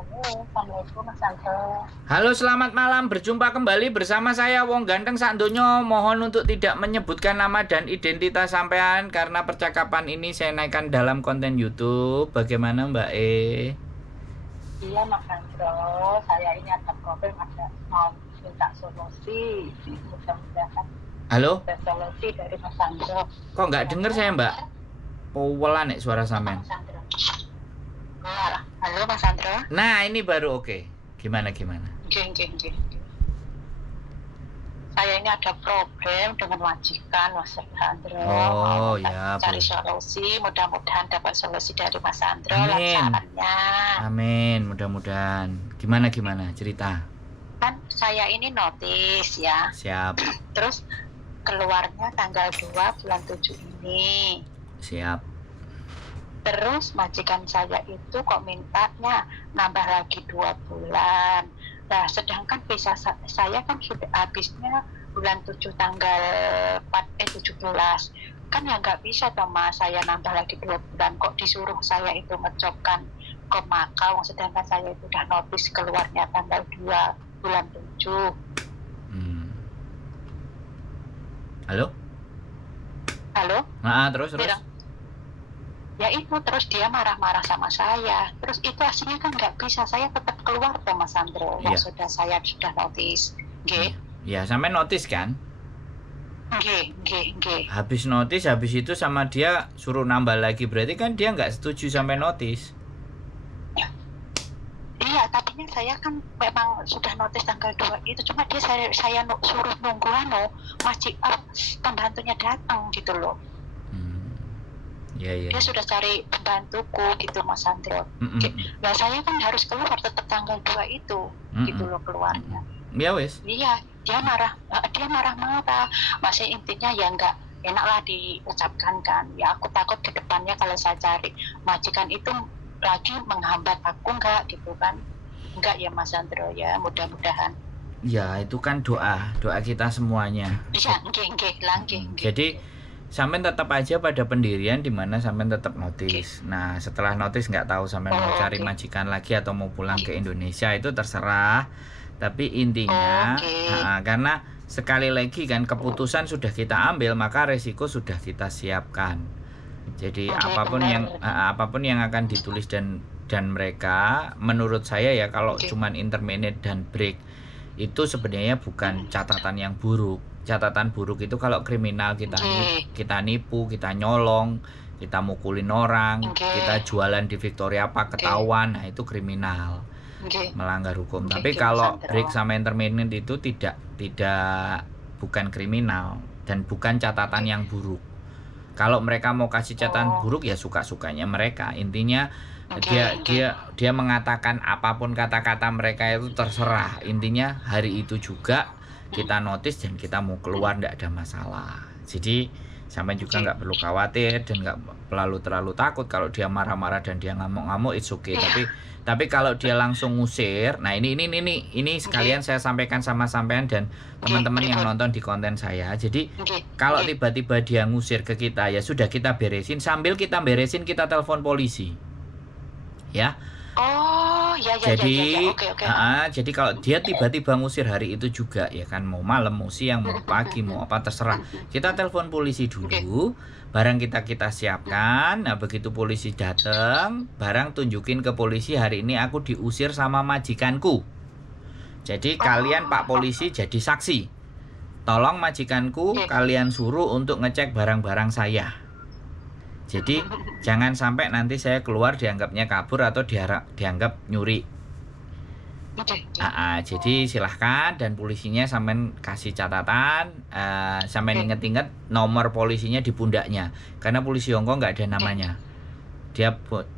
Halo, Assalamualaikum Mas Andro. Halo, selamat malam. Berjumpa kembali bersama saya Wong Ganteng Sakdonya. Mohon untuk tidak menyebutkan nama dan identitas sampean karena percakapan ini saya naikkan dalam konten YouTube. Bagaimana Mbak E? Iya Mas Andro, saya ini ada problem, ada mau minta solusi. Mudah-mudahan Halo? ada solusi dari Mas Andro. Kok nggak denger saya Mbak? Powelan nek suara sampean. Mas Andro. Halo Mas Andro. Nah, ini baru oke. Gimana? Geng. Saya ini ada problem dengan majikan Mas Andro. Oh, mau ya, cari boleh. solusi, mudah-mudahan dapat solusi dari Mas Andro. Amin. Lancarannya. Amin, mudah-mudahan. Gimana cerita? Kan saya ini notis ya. Siap. Terus keluarnya tanggal 2 bulan 7 ini. Siap. Terus majikan saya itu kok mintanya nambah lagi 2 bulan. Nah, sedangkan visa saya kan sudah habisnya bulan 7 tanggal 17. Kan ya nggak bisa toh Mas, saya nambah lagi 2 bulan. Kok disuruh saya itu ngecopkan ke Makau, sedangkan saya itu udah notis keluarnya tanggal 2 bulan 7. Halo? Halo? Nah, terus. Bilang, ya itu terus dia marah-marah sama saya. Terus itu aslinya kan nggak bisa, saya tetap keluar tuh Mas Andro. Iya. Yang saya sudah notis. G. Ya, sampai notis kan? G. Habis notis, habis itu sama dia suruh nambah lagi. Berarti kan dia nggak setuju sampai notis. Iya, tadinya saya kan memang sudah notis tanggal 2 itu, cuma dia saya suruh nunggu pembantunya datang gitu loh. Iya. Dia sudah cari pembantuku gitu Mas Andro. Nah, saya kan harus keluar tetap tanggal 2 itu gitu loh keluarnya. Ya wes. Iya, dia marah-marah. Masih intinya ya nggak enak lah diucapkan kan. Ya aku takut ke depannya kalau saya cari majikan itu lagi menghambat aku nggak gitu kan. Enggak ya Mas Andro ya, mudah-mudahan. Ya, itu kan doa kita semuanya. Iya, nggih. Jadi sampean tetap aja pada pendirian di mana sampean tetap notis. Nah, setelah notis nggak tahu sampean mau cari majikan lagi atau mau pulang ke Indonesia itu terserah. Tapi intinya karena sekali lagi kan keputusan sudah kita ambil, maka resiko sudah kita siapkan. Jadi apapun yang akan ditulis dan mereka, menurut saya ya kalau cuman intermediate dan break itu sebenarnya bukan catatan yang buruk. Catatan buruk itu kalau kriminal kita nipu, kita nyolong, kita mukulin orang, kita jualan di Victoria Park ketahuan, nah itu kriminal, melanggar hukum. Tapi kalau break sama intermediate itu bukan kriminal dan bukan catatan yang buruk. Kalau mereka mau kasih catatan buruk ya suka-sukanya mereka. Intinya dia mengatakan apapun kata-kata mereka itu terserah. Intinya hari itu juga kita notis dan kita mau keluar nggak ada masalah. Jadi sampai juga nggak perlu khawatir dan nggak terlalu takut kalau dia marah-marah dan dia ngamuk-ngamuk, it's okay. Tapi kalau dia langsung ngusir, nah ini sekalian saya sampaikan sama sampean dan teman-teman yang nonton di konten saya. Jadi kalau tiba-tiba dia ngusir ke kita, ya sudah kita beresin. Sambil kita beresin, kita telepon polisi. Ya. Oh, ya. Oke. Jadi kalau dia tiba-tiba ngusir hari itu juga, ya kan, mau malam, mau siang, mau pagi, mau apa terserah. Kita telepon polisi dulu, barang kita siapkan. Nah, begitu polisi datang, barang tunjukin ke polisi hari ini aku diusir sama majikanku. Jadi kalian Pak Polisi jadi saksi. Tolong majikanku kalian suruh untuk ngecek barang-barang saya. Jadi jangan sampai nanti saya keluar dianggapnya kabur atau dianggap nyuri. Jadi silahkan, dan polisinya sampean kasih catatan, sampean inget-inget nomor polisinya di pundaknya. Karena polisi Hongkong nggak ada namanya.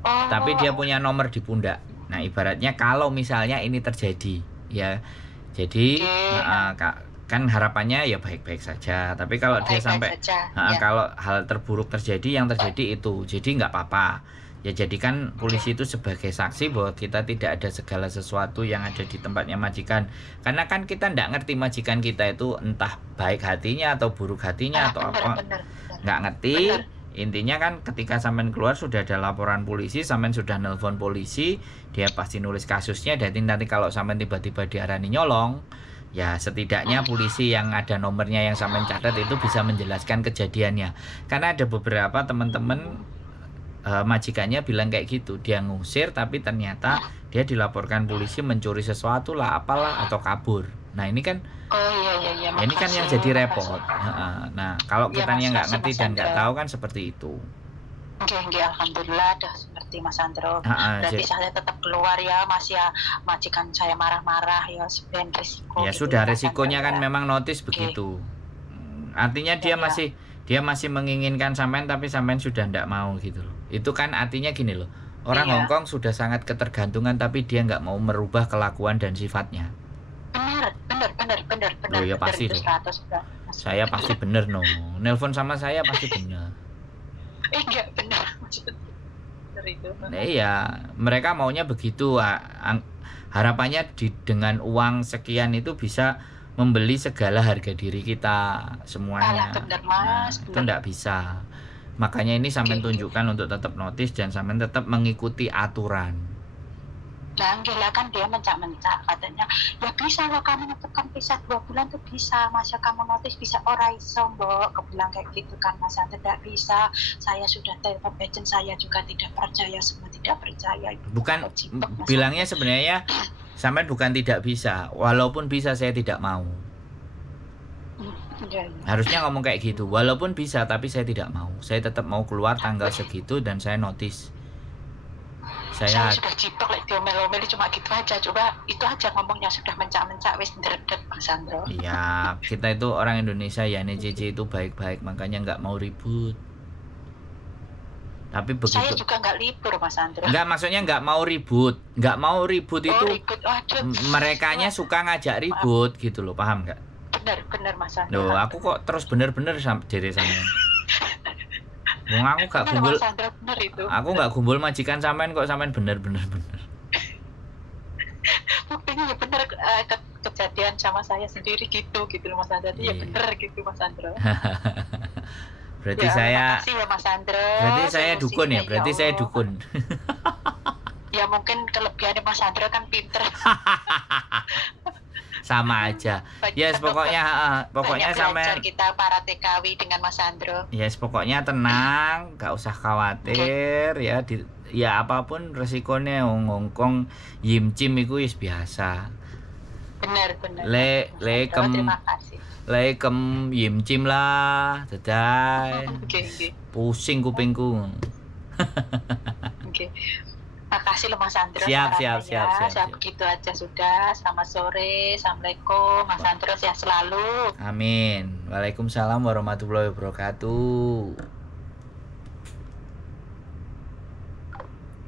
Tapi dia punya nomor di pundak. Nah, ibaratnya kalau misalnya ini terjadi, ya. Jadi kan harapannya ya baik-baik saja. Tapi kalau dia sampai kalau hal terburuk terjadi, yang terjadi itu, jadi nggak apa-apa. Ya jadikan polisi itu sebagai saksi bahwa kita tidak ada segala sesuatu yang ada di tempatnya majikan. Karena kan kita nggak ngerti majikan kita itu entah baik hatinya atau buruk hatinya atau apa. Nggak ngerti. Intinya kan ketika sampean keluar sudah ada laporan polisi, sampean sudah nelpon polisi, dia pasti nulis kasusnya. Dan nanti kalau sampean tiba-tiba diarani nyolong, ya setidaknya polisi yang ada nomornya yang sampean catat itu bisa menjelaskan kejadiannya. Karena ada beberapa teman-teman majikannya bilang kayak gitu, dia ngusir tapi ternyata dia dilaporkan polisi mencuri sesuatu lah, apalah, atau kabur. Nah ini kan iya, ini kan yang makasih, jadi makasih. repot. Nah kalau Iya, kitanya nggak makasih, ngerti Mas dan nggak Andra. tahu kan seperti itu. Oke, alhamdulillah dah ngerti Mas Andro. Berarti Jadi, saya tetap keluar ya, Mas ya. Majikan saya marah-marah ya, sebenarnya resiko ya gitu sudah, ya, Mas resikonya Andro kan ya. memang notis Oke, begitu. Artinya ya, dia masih menginginkan sampean tapi sampean sudah nggak mau gitu loh. Itu kan artinya gini loh. Orang iya. Hongkong sudah sangat ketergantungan tapi dia nggak mau merubah kelakuan dan sifatnya. Benar, Loh ya pasti itu loh. 100 Mas. Saya pasti bener no. Nelpon sama saya pasti bener. Enggak benar, maksudnya benar itu. Nah, iya, mereka maunya begitu. Harapannya dengan uang sekian itu bisa membeli segala harga diri kita semuanya. Benar Nah, Mas, itu benar. enggak bisa. Makanya ini sampean Oke. tunjukkan untuk tetap notis dan sampean tetap mengikuti aturan. Nah, gila kan dia mencak-mencak katanya, ya bisa loh kamu menentukan visa 2 bulan tuh bisa, masa kamu notis bisa ora iso mbok, kebilang kayak gitu kan Mas, tidak bisa, saya sudah telepon agent saya juga tidak percaya, semua tidak percaya. Itu Bukan kalau cipek, Mas. bilangnya sebenarnya sampean bukan tidak bisa, walaupun bisa saya tidak mau. Iya. Harusnya ngomong kayak gitu, walaupun bisa tapi saya tidak mau. Saya tetap mau keluar tanggal segitu dan saya notis. Saya sudah cipek like diomel-omel cuma gitu aja, coba itu aja ngomongnya sudah mencak-mencak wis ndredeg Mas Andro. Iya, kita itu orang Indonesia ya, Cici itu baik-baik, makanya nggak mau ribut. Tapi Saya begitu. juga nggak libur Mas Andro. Nggak, maksudnya nggak mau ribut. Nggak mau ribut itu ribut. Waduh. merekanya suka ngajak ribut gitu loh, paham nggak? Benar Mas Andro. Loh, aku kok terus bener-bener diri sampean. Wong aku gak gumbul. Mas Andro, bener itu. Aku nggak gumbul majikan sampean kok sampean bener-bener. Buktinya ya bener, kejadian sama saya sendiri gitu loh Mas Andro. Ya bener gitu Mas Andro. Berarti ya, saya makasih ya Mas Andro. Berarti saya dukun ya, berarti Allah. saya dukun. Ya mungkin kelebihannya Mas Andro kan pinter. Sama aja. Yes, pokoknya sampean kita para TKW dengan Mas Andro. Yes, pokoknya tenang, gak usah khawatir ya. Ya apapun resikonya Hongkong Yimcim itu is biasa. Benar. Terima kasih. Kem Yimcim lah, dadah. Pusing kupingku. Oke. Makasih loh Mas Andro. Siap. Begitu aja sudah. Selamat sore. Assalamualaikum. Mas Andro sehat selalu. Amin. Waalaikumsalam warahmatullahi wabarakatuh.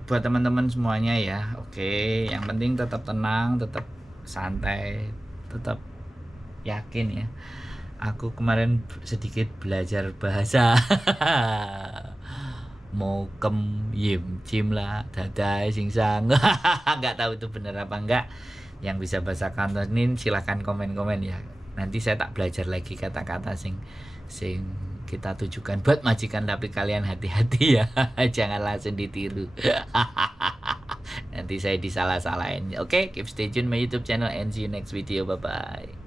Buat teman-teman semuanya ya. Oke, yang penting tetap tenang, tetap santai, tetap yakin ya. Aku kemarin sedikit belajar bahasa. Mau kem Yimcim lah, dadah singsang. Nggak tahu itu benar apa enggak. Yang bisa bahasa Kantonin silahkan komen-komen ya. Nanti saya tak belajar lagi kata-kata sing kita tujukan buat majikan, tapi kalian hati-hati ya. Jangan langsung ditiru. Nanti saya disalah-salahin. Oke, keep stay tune my YouTube channel and see you next video. Bye bye.